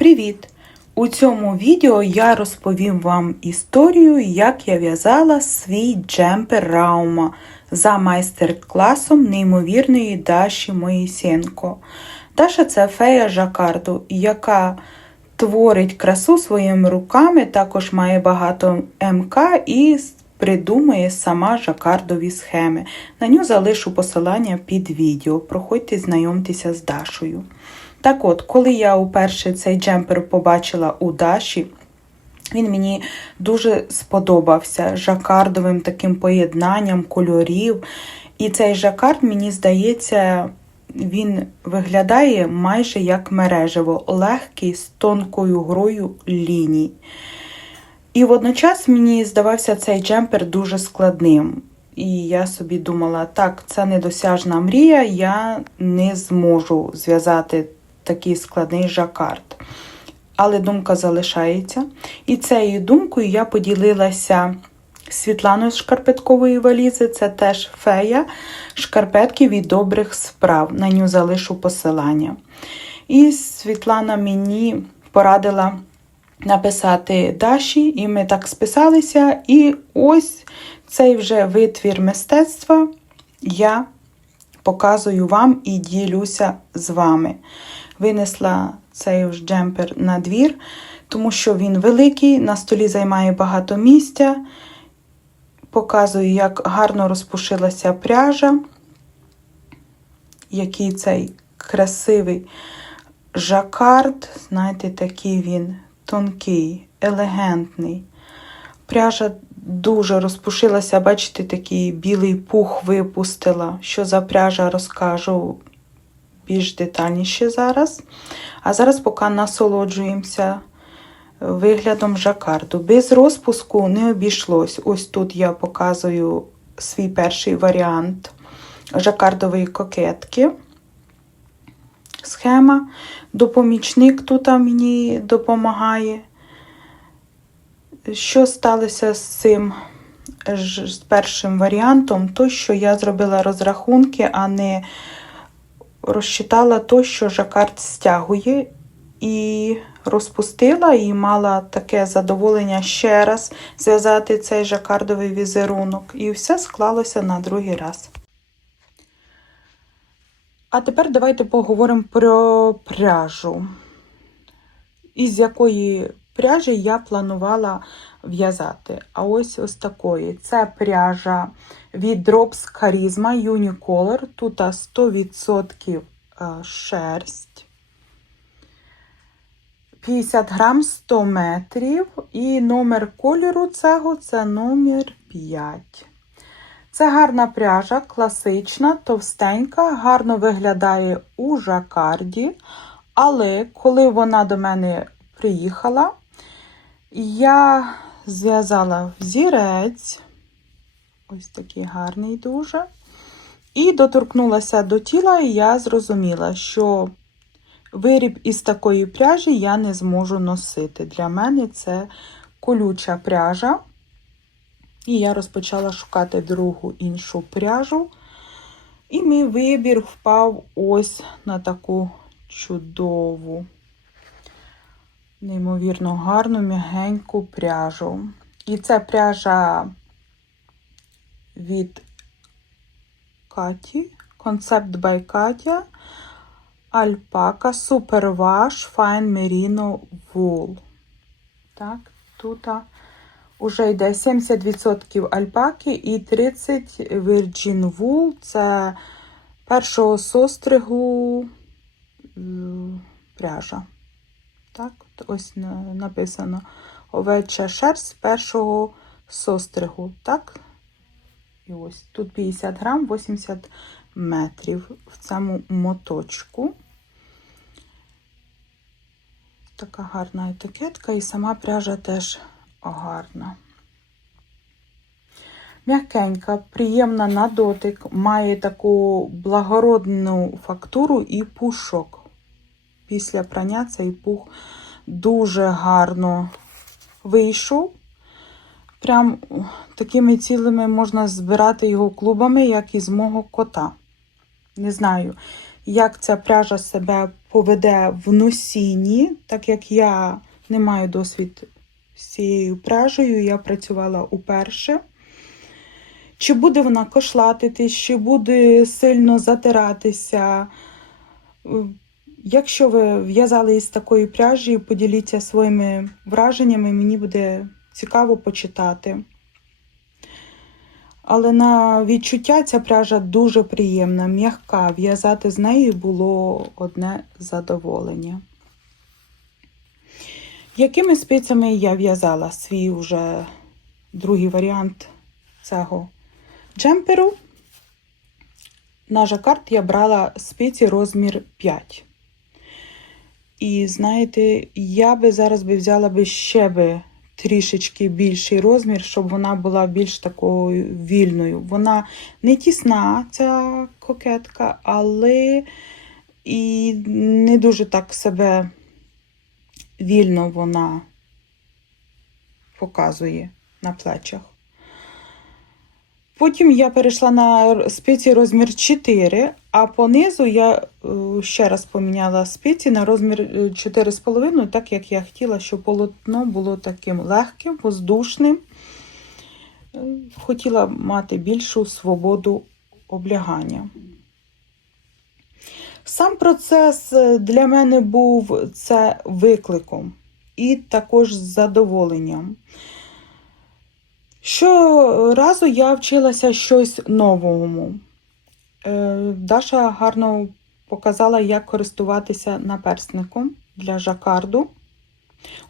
Привіт! У цьому відео я розповім вам історію, як я в'язала свій джемпер Раума за майстер-класом неймовірної Даші Моїсенко. Даша це фея жакарду, яка творить красу своїми руками, також має багато МК і придумує сама жакардові схеми. На нього залишу посилання під відео. Проходьте знайомтеся з Дашою. Так от, коли я уперше цей джемпер побачила у Даші, він мені дуже сподобався жакардовим таким поєднанням кольорів. І цей жакард, мені здається, він виглядає майже як мережево, легкий з тонкою грою ліній. І водночас мені здавався цей джемпер дуже складним. І я собі думала, так, це недосяжна мрія, я не зможу зв'язати такий складний жакард. Але думка залишається. І цією думкою я поділилася Світланою з шкарпеткової валізи, це теж фея шкарпетки від добрих справ. На нього залишу посилання. І Світлана мені порадила написати Даші, і ми так списалися. І ось цей вже витвір мистецтва я показую вам і ділюся з вами. Винесла цей ж джемпер на двір, тому що він великий, на столі займає багато місця. Показую, як гарно розпушилася пряжа, який цей красивий жакард, знаєте, такий він тонкий, елегантний. Пряжа дуже розпушилася, бачите, такий білий пух випустила. Що за пряжа, розкажу більш детальніше зараз. А зараз поки насолоджуємося виглядом жакарду. Без розпуску не обійшлось. Ось тут я показую свій перший варіант жакардової кокетки. Схема. Допомічник тут мені допомагає. Що сталося з цим з першим варіантом? То, що я зробила розрахунки, а не розчитала то, що жакард стягує, і розпустила, і мала таке задоволення ще раз зв'язати цей жакардовий візерунок. І все склалося на другий раз. А тепер давайте поговоримо про пряжу. Із якої пряжі я планувала в'язати. А ось ось такої. Це пряжа від Drops Charisma Unicolor. Тут 100% шерсть. 50 грам 100 метрів. І номер кольору цього це номер 5. Це гарна пряжа, класична, товстенька, гарно виглядає у жакарді. Але коли вона до мене приїхала, я зв'язала взірець, ось такий гарний дуже. І доторкнулася до тіла, і я зрозуміла, що виріб із такої пряжі я не зможу носити. Для мене це колюча пряжа. І я розпочала шукати другу іншу пряжу. І мій вибір впав ось на таку чудову, неймовірно гарну, м'ягеньку пряжу. І це пряжа від Каті, Concept by Катя, Альпака, Superwash Fine Merino Wool. Так, тут уже йде 70% альпаки і 30% Virgin Wool. Це першого состригу пряжа. Так, ось написано овеча шерсть першого состригу. Так, і ось тут 50 грам, 80 метрів в цьому моточку. Така гарна етикетка, і сама пряжа теж гарна. М'якенька, приємна на дотик, має таку благородну фактуру і пушок. Після прання цей пух дуже гарно вийшов. Прям такими цілими можна збирати його клубами, як із мого кота. Не знаю, як ця пряжа себе поведе в носінні, так як я не маю досвід з цією пряжею, я працювала уперше. Чи буде вона кошлатитись, чи буде сильно затиратися. Е, Якщо ви в'язали із такої пряжі, поділіться своїми враженнями, мені буде цікаво почитати. Але на відчуття ця пряжа дуже приємна, м'яка. В'язати з нею було одне задоволення. Якими спицями я в'язала свій вже другий варіант цього джемперу? На жакард я брала спиці розмір 5. І знаєте, я би зараз би взяла би ще би трішечки більший розмір, щоб вона була більш такою вільною. Вона не тісна, ця кокетка, але і не дуже так себе вільно вона показує на плечах. Потім я перейшла на спиці розмір 4, а понизу я е, ще раз поміняла спиці на розмір е, 4,5, так як я хотіла, щоб полотно було таким легким, воздушним. Е, Хотіла мати більшу свободу облягання. Сам процес е, для мене був це викликом і також задоволенням. Щоразу я вчилася щось новому. Е, Даша гарно показала, як користуватися наперсником для жакарду.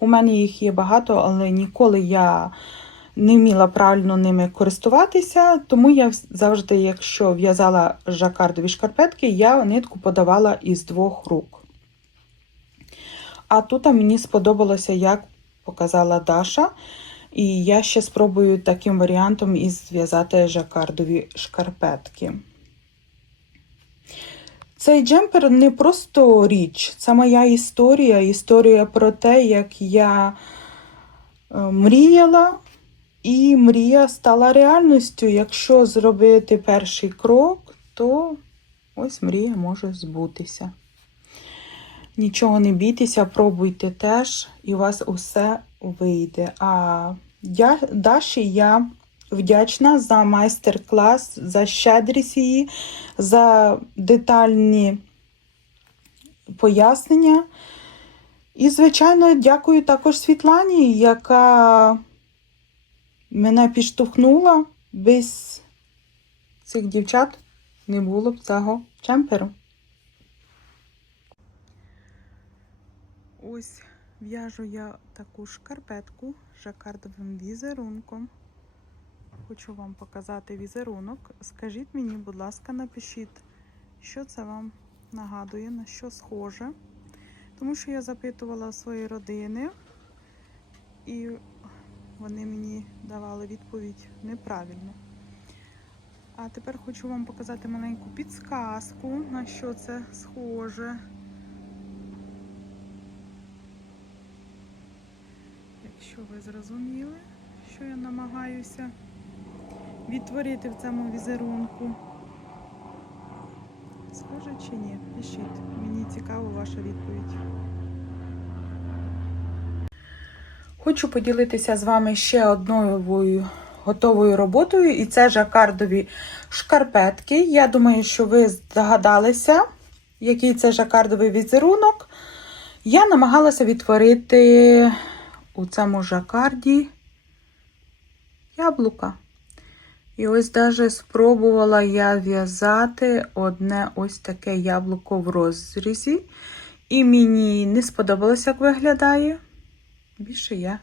У мене їх є багато, але ніколи я не вміла правильно ними користуватися, тому я завжди, якщо в'язала жакардові шкарпетки, я нитку подавала із двох рук. А тут мені сподобалося, як показала Даша. І я ще спробую таким варіантом і зв'язати жакардові шкарпетки. Цей джемпер не просто річ, це моя історія. Історія про те, як я е, мріяла, і мрія стала реальністю. Якщо зробити перший крок, то ось мрія може збутися. Нічого не бійтеся, пробуйте теж, і у вас усе вийде. А я, Даші я вдячна за майстер-клас, за щедрість її, за детальні пояснення. І, звичайно, дякую також Світлані, яка мене підштовхнула. Без цих дівчат не було б цього чемперу. Ось в'яжу я таку шкарпетку з жакардовим візерунком. Хочу вам показати візерунок. Скажіть мені, будь ласка, напишіть, що це вам нагадує, на що схоже. Тому що я запитувала у своєї родини, і вони мені давали відповідь неправильно. А тепер хочу вам показати маленьку підсказку, на що це схоже. Якщо ви зрозуміли, що я намагаюся відтворити в цьому візерунку. Схоже чи ні? Пишіть. Мені цікава ваша відповідь. Хочу поділитися з вами ще одною готовою роботою, і це жакардові шкарпетки. Я думаю, що ви здогадалися, який це жакардовий візерунок. Я намагалася відтворити у цьому жакарді яблука. І ось даже спробувала я в'язати одне ось таке яблуко в розрізі. І мені не сподобалось, як виглядає. Більше я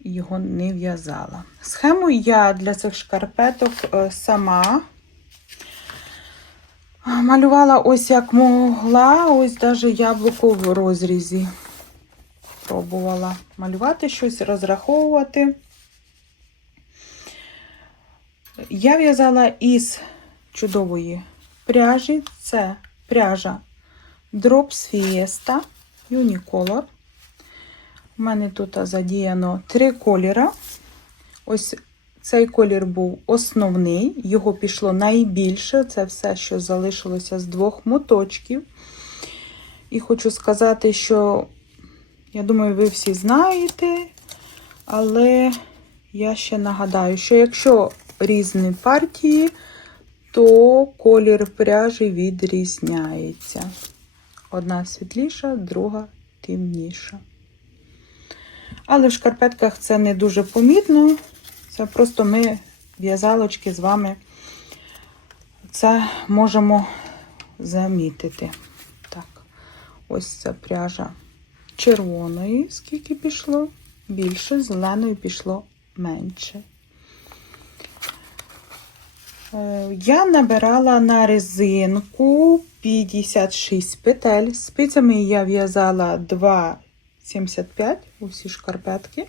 його не в'язала. Схему я для цих шкарпеток е, сама малювала ось як могла, ось даже яблуко в розрізі. Пробувала малювати щось, розраховувати. Я в'язала із чудової пряжі. Це пряжа Drops Fiesta Unicolor. У мене тут задіяно три кольори. Ось цей колір був основний, його пішло найбільше. Це все, що залишилося з двох моточків. І хочу сказати, що я думаю, ви всі знаєте, але я ще нагадаю, що якщо різні партії, то колір пряжі відрізняється. Одна світліша, друга темніша. Але в шкарпетках це не дуже помітно. Це просто ми в'язалочки з вами це можемо замітити. Так, ось це пряжа червоної, скільки пішло, більше, зеленої пішло менше. Е, Я набирала на резинку 56 петель. Спицями я в'язала 2,75 усі шкарпетки.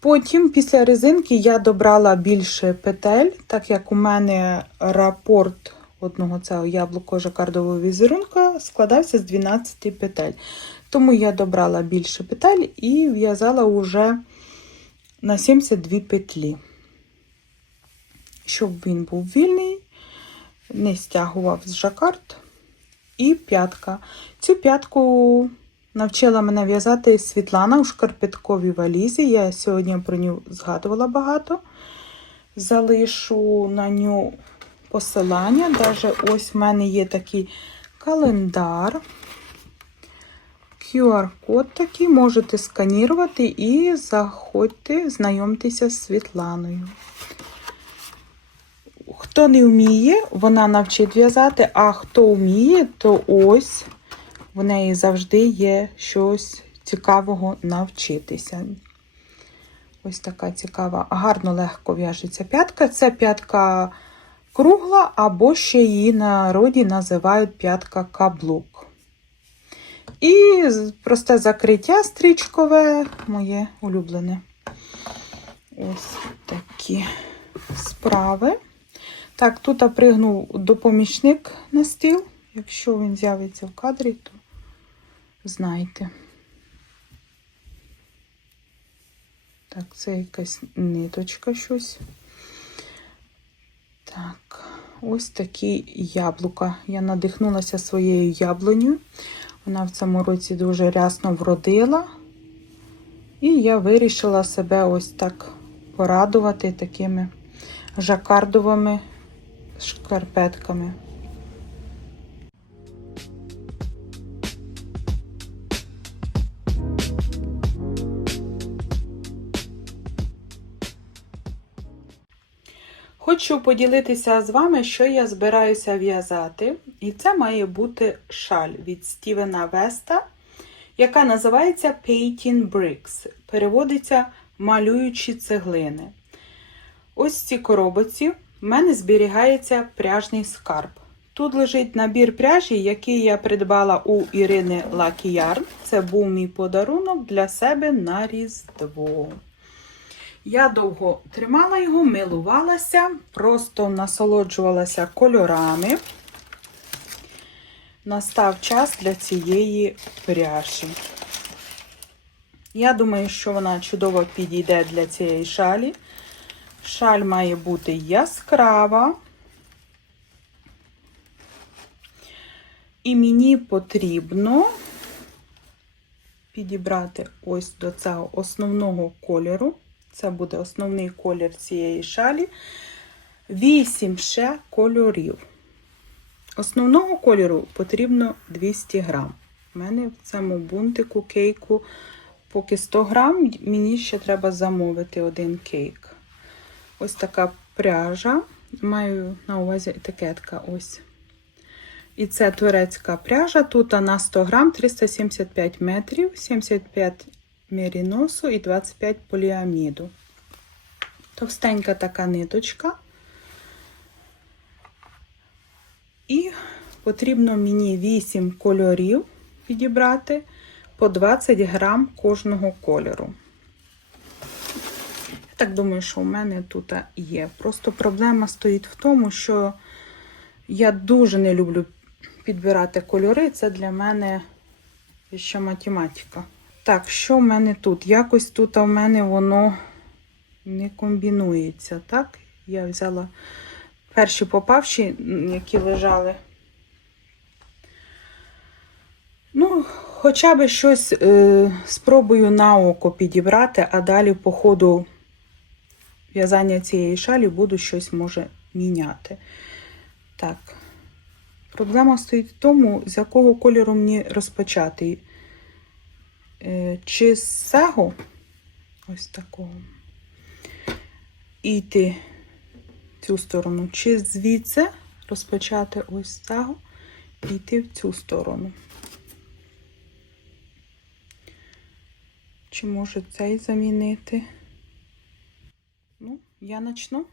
Потім після резинки я добрала більше петель, так як у мене рапорт одного цього яблуко жакардового візерунка складався з 12 петель. Тому я добрала більше петель і в'язала уже на 72 петлі. Щоб він був вільний, не стягував з жакард. І п'ятка. Цю п'ятку навчила мене в'язати Світлана у шкарпетковій валізі. Я сьогодні про нього згадувала багато. Залишу на нього посилання. Даже ось в мене є такий календар. QR-код такий, можете сканірувати і заходьте, знайомтеся з Світланою. Хто не вміє, вона навчить в'язати, а хто вміє, то ось в неї завжди є щось цікавого навчитися. Ось така цікава, гарно легко в'яжеться п'ятка. Це п'ятка кругла, або ще її народі називають п'ятка каблук. І просте закриття стрічкове, моє улюблене. Ось такі справи. Так, тут пригнув допомічник на стіл. Якщо він з'явиться в кадрі, то знайте. Так, це якась ниточка щось. Так, ось такі яблука. Я надихнулася своєю яблунею. Вона в цьому році дуже рясно вродила. І я вирішила себе ось так порадувати такими жакардовими шкарпетками. Хочу поділитися з вами, що я збираюся в'язати. І це має бути шаль від Стівена Веста, яка називається Painting Bricks. Переводиться малюючі цеглини. Ось ці коробоці в мене зберігається пряжний скарб. Тут лежить набір пряжі, який я придбала у Ірини Yarn. Це був мій подарунок для себе на Різдво. Я довго тримала його, милувалася, просто насолоджувалася кольорами. Настав час для цієї пряжі. Я думаю, що вона чудово підійде для цієї шалі. Шаль має бути яскрава. І мені потрібно підібрати ось до цього основного кольору. Це буде основний колір цієї шалі. 8 ще кольорів. Основного кольору потрібно 200 грам. У мене в цьому бунтику кейку поки 100 грам, мені ще треба замовити один кейк. Ось така пряжа. Маю на увазі етикетка. ось. І це турецька пряжа. Тут на 100 грам 375 метрів, 75 меріносу і 25 поліаміду. Товстенька така ниточка. І потрібно мені 8 кольорів підібрати по 20 грам кожного кольору. Я так думаю, що у мене тут є. Просто проблема стоїть в тому, що я дуже не люблю підбирати кольори. Це для мене ще математика. Так, що в мене тут? Якось тут у мене воно не комбінується. Так, я взяла перші попавші, які лежали. Ну, хоча б щось е, спробую на око підібрати, а далі по ходу в'язання цієї шалі буду щось може міняти. Так. Проблема стоїть в тому, з якого кольору мені розпочати. Е, чи з цього, ось такого, і йти в цю сторону, чи звідси розпочати ось цього і йти в цю сторону. Чи може цей замінити? Ну, я почну,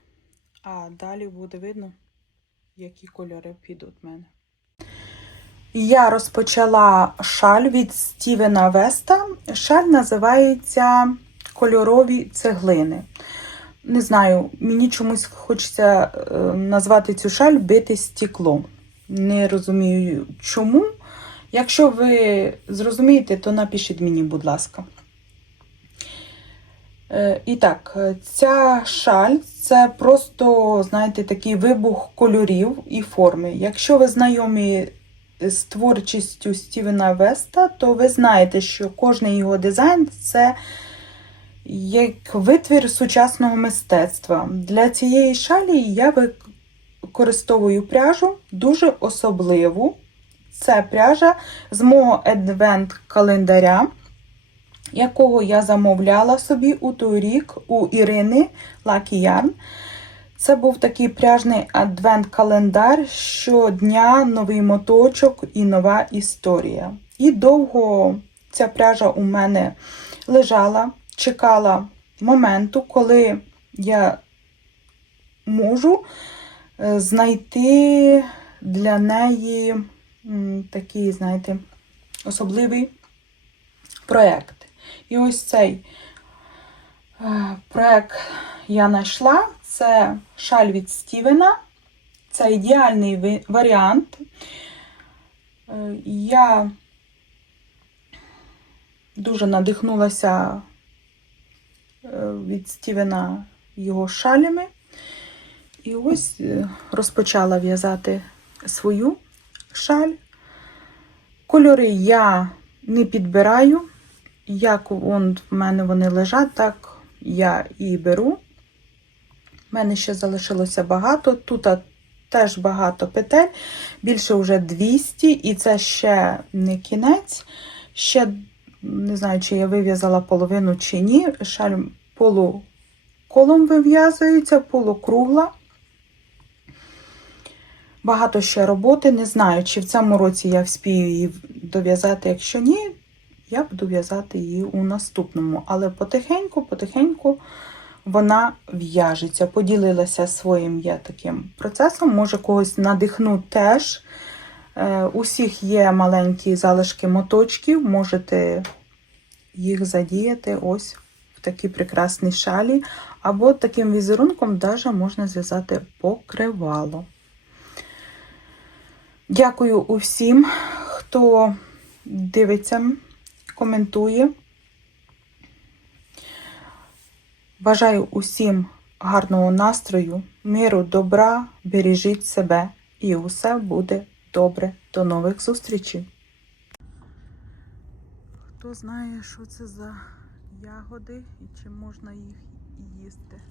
а далі буде видно, які кольори підуть в мене. Я розпочала шаль від Стівена Веста. Шаль називається Кольорові цеглини. Не знаю, мені чомусь хочеться е, назвати цю шаль бити стекло. Не розумію чому. Якщо ви зрозумієте, то напишіть мені, будь ласка. Е, І так, ця шаль це просто, знаєте, такий вибух кольорів і форми. Якщо ви знайомі з творчістю Стівена Веста, то ви знаєте, що кожний його дизайн це як витвір сучасного мистецтва. Для цієї шалі я використовую пряжу дуже особливу. Це пряжа з мого адвент-календаря якого я замовляла собі у той рік у Ірини Lucky Yarn. Це був такий пряжний адвент-календар. Щодня новий моточок і нова історія. І довго ця пряжа у мене лежала, чекала моменту, коли я можу е, знайти для неї такий, знаєте, особливий проєкт. І ось цей е, проект я знайшла. Це шаль від Стівена. Це ідеальний варіант. Е, Я дуже надихнулася е, від Стівена його шалями. І ось розпочала в'язати свою шаль. Кольори я не підбираю. Як в мене вони лежать, так я і беру. У мене ще залишилося багато. Тут теж багато петель, більше вже 200, і це ще не кінець. Ще не знаю, чи я вив'язала половину чи ні. Шаль полуколом вив'язується, полукругла. Багато ще роботи. Не знаю, чи в цьому році я вспію її дов'язати, якщо ні, я буду в'язати її у наступному. Але потихеньку-потихеньку вона в'яжеться. Поділилася своїм я таким процесом, може когось надихну теж. Е, Усіх є маленькі залишки моточків, можете їх задіяти ось в такі прекрасні шалі. Або таким візерунком даже можна зв'язати покривало. Дякую усім, хто дивиться коментує. Бажаю усім гарного настрою, миру, добра, бережіть себе і усе буде добре. До нових зустрічей. Хто знає, що це за ягоди і чи можна їх їсти?